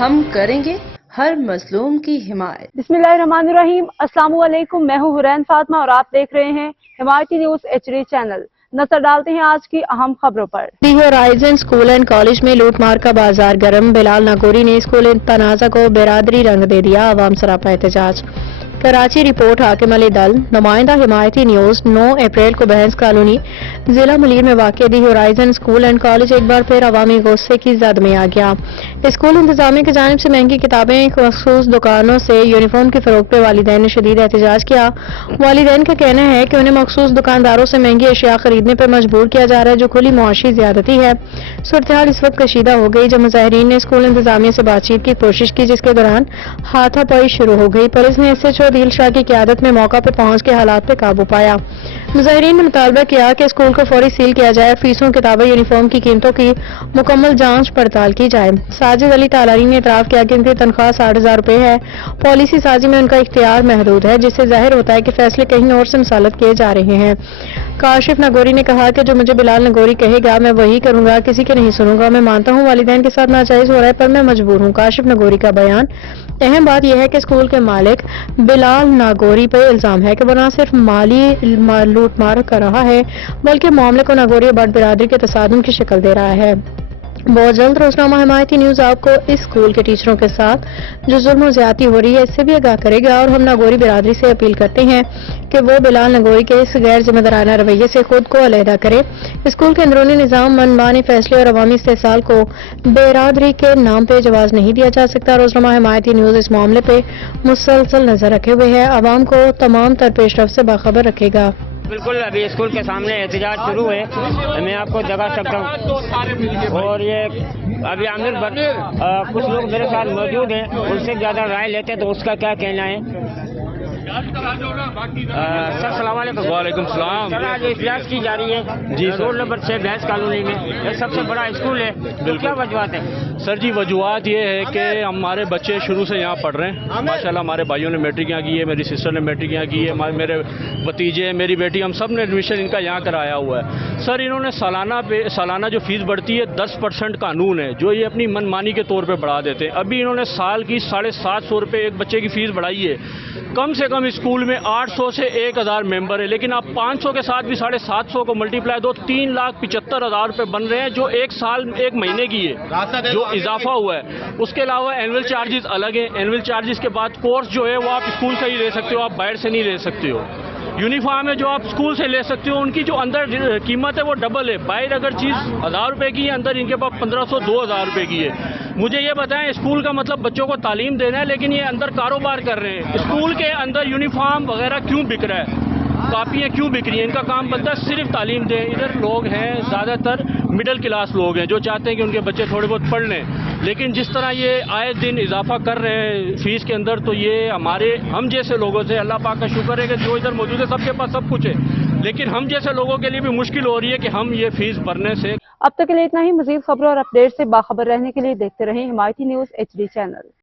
ہم کریں گے ہر مظلوم کی حمایت۔ بسم اللہ الرحمن الرحیم۔ السلام علیکم، میں ہوں حرین فاطمہ اور آپ دیکھ رہے ہیں حمایتی نیوز HD چینل۔ نظر ڈالتے ہیں آج کی اہم خبروں پر۔ دی ہورائزن اسکول اینڈ کالج میں لوٹ مار کا بازار گرم، بلال ناگوری نے اسکول تنازع کو برادری رنگ دے دیا، عوام سراپا احتجاج۔ کراچی رپورٹ حاکم علی دل، نمائندہ حمایتی نیوز۔ 9 اپریل کو بہنس کالونی ضلع ملیر میں واقع دی ہورائزن اسکول اینڈ کالج ایک بار پھر عوامی غصے کی زد میں آ گیا۔ اسکول انتظامیہ کی جانب سے مہنگی کتابیں مخصوص دکانوں سے یونیفارم کے فروغ پہ والدین نے شدید احتجاج کیا۔ والدین کا کہنا ہے کہ انہیں مخصوص دکانداروں سے مہنگی اشیاء خریدنے پر مجبور کیا جا رہا ہے، جو کھلی معاشی زیادتی ہے۔ صورتحال اس وقت کشیدہ ہو گئی جب مظاہرین نے اسکول انتظامیہ سے بات چیت کی کوشش کی، جس کے دوران ہاتھا پائی شروع ہو گئی۔ پولیس نے SHO عدیل شاہ کی قیادت میں موقع پہ پہنچ کے حالات پہ قابو پایا۔ مظاہرین نے مطالبہ کیا کہ اسکول کو فوری سیل کیا جائے اور فیسوں، کتابیں، یونیفارم کی قیمتوں کی مکمل جانچ پڑتال کی جائے۔ ساجد علی تالاری نے اعتراف کیا کہ ان کی تنخواہ 60,000 روپے ہے، پالیسی سازی میں ان کا اختیار محدود ہے، جس سے ظاہر ہوتا ہے کہ فیصلے کہیں اور سے مسلط کیے جا رہے ہیں۔ کاشف ناگوری نے کہا کہ جو مجھے بلال ناگوری کہے گا میں وہی کروں گا، کسی کے نہیں سنوں گا۔ میں مانتا ہوں والدین کے ساتھ ناجائز ہو رہا ہے، پر میں مجبور ہوں۔ کاشف ناگوری کا بیان۔ اہم بات یہ ہے کہ اسکول کے مالک بلال ناگوری پہ الزام ہے کہ وہ نہ صرف مالی لوٹ مار کر رہا ہے بلکہ معاملے کو ناگوری بٹ برادری کے تصادم کی شکل دے رہا ہے۔ بہت جلد روزنامہ حمایتی نیوز آپ کو اس اسکول کے ٹیچروں کے ساتھ جو ظلم و زیادتی ہو رہی ہے اس سے بھی آگاہ کرے گا، اور ہم ناگوری برادری سے اپیل کرتے ہیں کہ وہ بلال ناگوری کے اس غیر ذمہ دارانہ رویے سے خود کو علیحدہ کرے۔ اسکول کے اندرونی نظام، منمانی فیصلے اور عوامی استحصال کو برادری کے نام پہ جواز نہیں دیا جا سکتا۔ روزنامہ حمایتی نیوز اس معاملے پہ مسلسل نظر رکھے ہوئے ہے، عوام کو تمام تر پیش رفت سے باخبر رکھے گا۔ بالکل ابھی اسکول کے سامنے احتجاج شروع ہے، میں آپ کو جگہ سکتا ہوں، اور یہ ابھی عامر کچھ لوگ میرے ساتھ موجود ہیں، ان سے زیادہ رائے لیتے تو اس کا کیا کہنا ہے؟ سر السلام علیکم۔ وعلیکم السلام۔ سر آج اجلاس کی جا رہی ہے جی رول نمبر 6 بہنس کالونی میں، یہ سب سے بڑا اسکول ہے، کیا وجوہات ہیں؟ سر جی وجوہات یہ ہے کہ ہمارے بچے شروع سے یہاں پڑھ رہے ہیں، ماشاءاللہ ہمارے بھائیوں نے میٹرک یہاں کی ہے، میری سسٹر نے میٹرک یہاں کی ہے، میرے بھتیجے، میری بیٹی، ہم سب نے ایڈمیشن ان کا یہاں کرایا ہوا ہے۔ سر انہوں نے سالانہ جو فیس بڑھتی ہے 10% قانون ہے جو یہ اپنی من مانی کے طور پہ بڑھا دیتے ہیں۔ ابھی انہوں نے سال کی 750 روپے ایک بچے کی فیس بڑھائی ہے۔ کم سے کم اسکول میں 800 سے 1000 ممبر ہے، لیکن آپ 500 کے ساتھ بھی 750 کو ملٹیپلائی دو 3,75,000 روپے بن رہے ہیں، جو ایک سال ایک مہینے کی ہے جو اضافہ ہوا ہے۔ اس کے علاوہ اینول چارجز الگ ہیں، اینول چارجز کے بعد کورس جو ہے وہ آپ اسکول سے ہی لے سکتے ہو، آپ باہر سے نہیں لے سکتے ہو۔ یونیفارم ہے جو آپ اسکول سے لے سکتے ہو، ان کی جو اندر قیمت ہے وہ ڈبل ہے، باہر اگر چیز 1000 روپے کی ہے اندر ان کے پاس 1500 2000 روپے کی ہے۔ مجھے یہ بتائیں اسکول کا مطلب بچوں کو تعلیم دینا ہے، لیکن یہ اندر کاروبار کر رہے ہیں۔ اسکول کے اندر یونیفارم وغیرہ کیوں بک رہا ہے، کاپیاں کیوں بک رہی ہیں؟ ان کا کام بنتا ہے صرف تعلیم دیں۔ ادھر لوگ ہیں زیادہ تر مڈل کلاس لوگ ہیں جو چاہتے ہیں کہ ان کے بچے تھوڑے بہت پڑھ لیں، لیکن جس طرح یہ آئے دن اضافہ کر رہے ہیں فیس کے اندر، تو یہ ہم جیسے لوگوں سے اللہ پاک کا شکر ہے کہ جو ادھر موجود ہے سب کے پاس سب کچھ ہے، لیکن ہم جیسے لوگوں کے لیے بھی مشکل ہو رہی ہے کہ ہم یہ فیس بھرنے سے۔ اب تک کے لیے اتنا ہی۔ مزید خبروں اور اپڈیٹ سے باخبر رہنے کے لیے دیکھتے رہیں حمایتی نیوز HD چینل۔